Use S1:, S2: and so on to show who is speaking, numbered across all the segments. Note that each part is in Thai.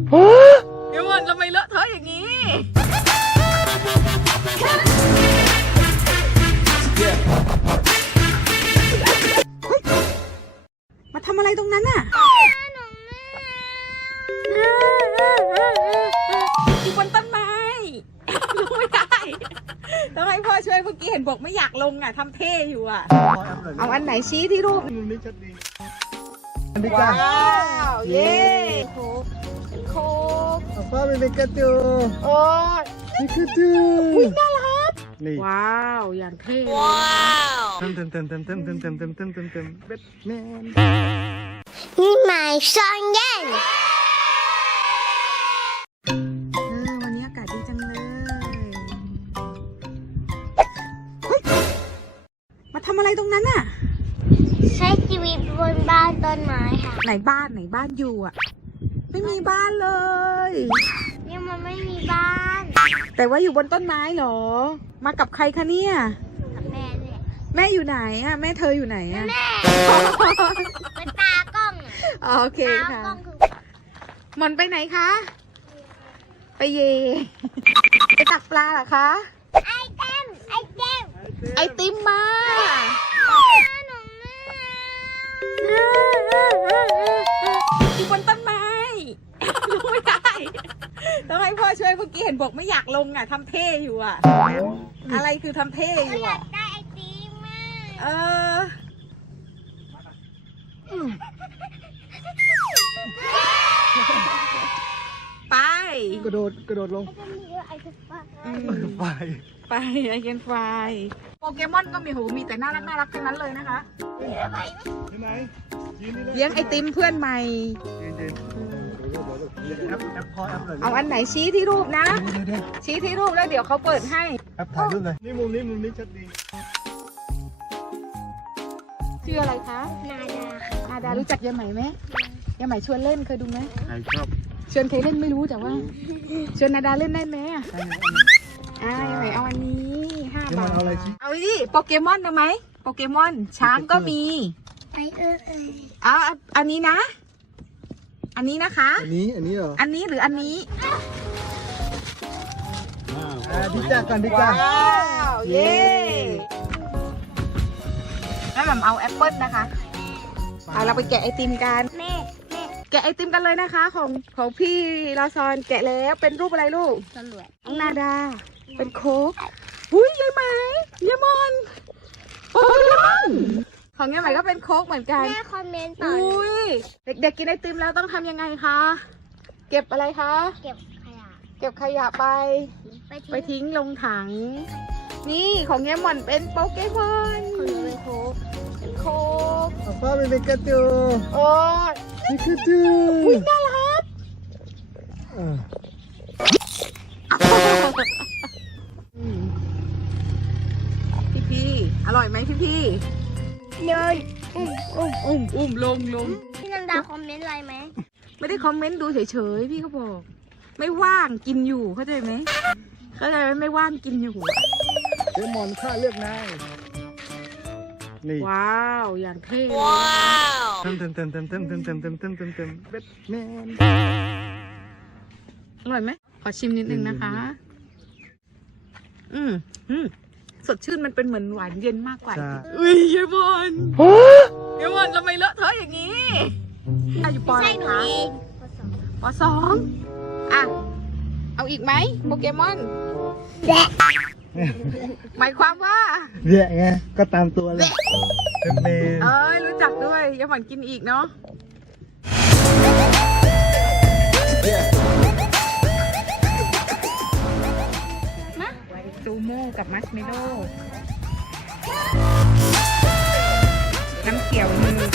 S1: เดี๋ยวมันทำไมเลอะเทอะอย่างนี้มาทำอะไรตรงนั้นน่ะอยู่บนต้นไม้ลงไม่ได้ต้องให้พ่อช่วยเมื่อกี้เห็นบอกไม่อยากลงอ่ะทำเท่อยู่อ่ะเอาอันไหนชี้ที่รูป
S2: มุมนี้ชัดดี
S1: ว้าวเย้โค้กโค้ก
S2: พ่อเป็นปิกาจู
S1: โอ้ย
S2: ปิกาจู
S1: น่ารัก
S2: นี่
S1: ว้าวอย่างเท่
S2: เต็มแบทแมน
S3: นี่หมายซ่อนเย็น
S1: วันนี้อากาศดีจังเลยมาทำอะไรตรงนั้นน่ะ
S3: ใช้ชีวิตบนบ้านต้นไม้ค่ะ
S1: ไหนบ้านอยู่อ่ะ ไม่มีบ้านเลย
S3: เนี่ยมันไม่มีบ้าน
S1: แต่ว่าอยู่บนต้นไม้เหรอ มากับใครคะเนี่ย
S3: กับแม่เนี่ย
S1: แม่อยู่ไหนอ่ะแม่เธออยู่ไหนอ่ะ
S3: แม่เป็นตากล้องอะ
S1: อ๋อโอเค
S3: ตา
S1: ค่ะ
S3: กล้องคือ
S1: หมอนไปไหนคะ ไปเย ไปตักปลาเหรอคะ
S3: ไอเต็ม
S1: ไอติมมา
S3: หนูแม่
S1: อยู่บนต้นไม้ลงไม่ได้ต้องให้พ่อช่วยเมื่อกี้เห็นบอกไม่อยากลงอ่ะทำเท่อยู่อ่ะ อะไรคือทำเท่อ
S3: ก็
S1: ยู่
S3: อยา
S1: อ่ะ
S3: กได้ไอติมแม่
S1: เออไป
S2: กระโดดลง
S3: ไอติมเยอะไอติมบ้า
S1: อืม
S2: ไป
S1: ไปไอเกนไฟโปเกมอนก็มีแต่น่ารักทั้งนั้นเลยนะคะ
S2: ที่ไหนยืนนี่เลย
S1: เลี้ยงไอติมเพื่อนใหม่
S2: ยืนแอปพอแอปเลย
S1: เอาอันไหนชี้ที่รูปนะ ชี้ที่รูปแล้วเดี๋ยวเขาเปิดให้
S2: แอปถ่ายรูปเลยนี่มุมนี้ชัดดี
S1: ชื่ออะไรคะ
S3: นาดาค่ะ
S1: อาดารู้จักยายไหมไหมยายไหมชวนเล่นเคยดูไหม
S2: ใครชอบ
S1: ชวนเคยเล่นไม่รู้แต่ว่า ชวนนาดาเล่นได้ไหมอ่ะยายไหมเอาอันนี้5 บาท
S2: เอาอะไรชี้
S1: เอาดิโปเกมอนนะไหมโปเกมอนช้างก็มี
S3: ไอเอ
S1: เอาอันนี้นะ อันนี้นะคะ
S2: อันนี้เหรอ
S1: อันนี้หรืออันนี้
S2: ดิจ้าก่อนดิจ้า
S1: ว้าวเย้แล้วแบบเอาแอปเปิ้ลนะคะเอาเราไปแกะไอติมกัน
S3: แม่
S1: แกะไอติมกันเลยนะคะ ของพี่ลาซอนแกะแล้วเป็นรูปอะไรลูก
S3: ตำรวจ
S1: น้องนาดา เป็นโค้กหุ้ยยายไหมยายมอนโอ้ยของยายไหมก็เป็นโค้กเหมือนกัน
S3: แม่คอมเมนต์ต่อ
S1: อุ้ยเด็กๆกินไอติมแล้วต้องทำยังไงคะเก็บอะไรคะ
S3: เก็บขยะ
S1: เก็บขยะไป ไปทิ้งลงถัง นี่ของยายหม่อนเป็นโปเกมอน
S3: คนหนูเป็นโค้ก
S1: เป็นโค้ก
S2: พ่อเป็นปิกาจู
S1: โอ้ย
S2: ปิกาจู
S1: อุ๊ยน่ารักพี่อร่อยไหมพี่
S3: เดิน
S1: อุ้มลง
S3: พี่นันดาคอมเมนต์อะไรไหม
S1: ไม่ได้คอมเมนต์ดูเฉยๆพี่ก็บอก ไม่ว่างกินอยู่เข้าใจไหมเข้าใจไหมไม่ว่างกินอยู่
S2: เดี๋ยวมอนข้าเลือกนายนี่
S1: ว้าวอย่างเท่
S2: เต็มแบทแมน
S1: อร่อยไหมขอชิมนิดนึงนะคะ อืมสดชื่นมันเป็นเหมือนหวานเย็นมากกว่า
S2: จ้า
S1: อุ้ยยายบอลยายบอลทำไมเลอะเทอะอย่างนี้อยู่ปออะไร
S3: ใช่หนู
S1: คะ
S3: เอง
S1: ปอ2อ่ะ เอาอีกไหมโปเกมอน
S3: แบะ
S1: หมายความว่า
S2: เรียกไงก็ตามตัวเลยเต็มแมน
S1: เอ้ยรู้จักด้วยยายบอลกินอีกเนาะซูโม่กับมัชเมโล่น้ำเขียวมือ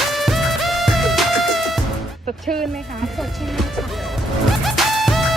S1: สดชื่นไหมคะสดชื่นมากค่ะ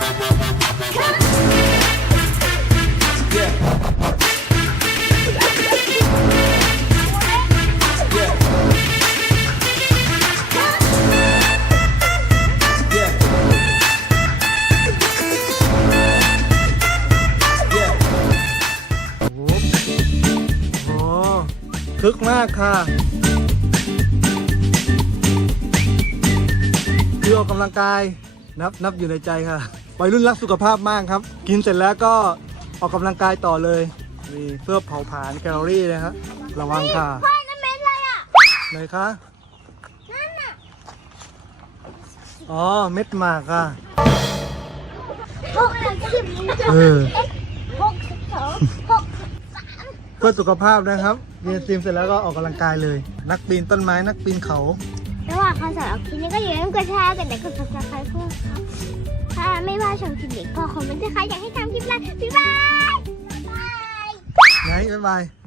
S2: โอ้คึกมากค่ะคือออกกำลังกาย
S4: นับอยู่ในใจค่ะวัยรุ่นรักสุขภาพมากครับ กินเสร็จแล้วก็ออกกำลังกายต่อเลยนี่เพื่อเผาผลาญแคลอรี่นะครับระวังค่ะ
S3: พ่อนั่นเม็ดอะไรอ่ะ
S4: ไหนคะ
S3: นั่นน่ะ
S4: อ๋อเม็ดหมากค่ะ
S3: 60
S4: เออ
S3: 62 63
S4: เพื่อสุขภาพนะครับเรียนซีมเสร็จแล้วก็ออกกำลังกายเลย นักปีนต้นไม้นักปีนเขา
S3: ระหว่างคอนเสิร์ตคลิปนี้ก็อย่าลืมกดแชร์กดไลค์กด subscribe เพื่อครับถ้าไม่ว่าชมคลิปเด็กพ่อคอมเมนต์นะคะอยากให้ทำคลิปอะไรบ๊ายบาย
S4: ไหนบ๊ายบาย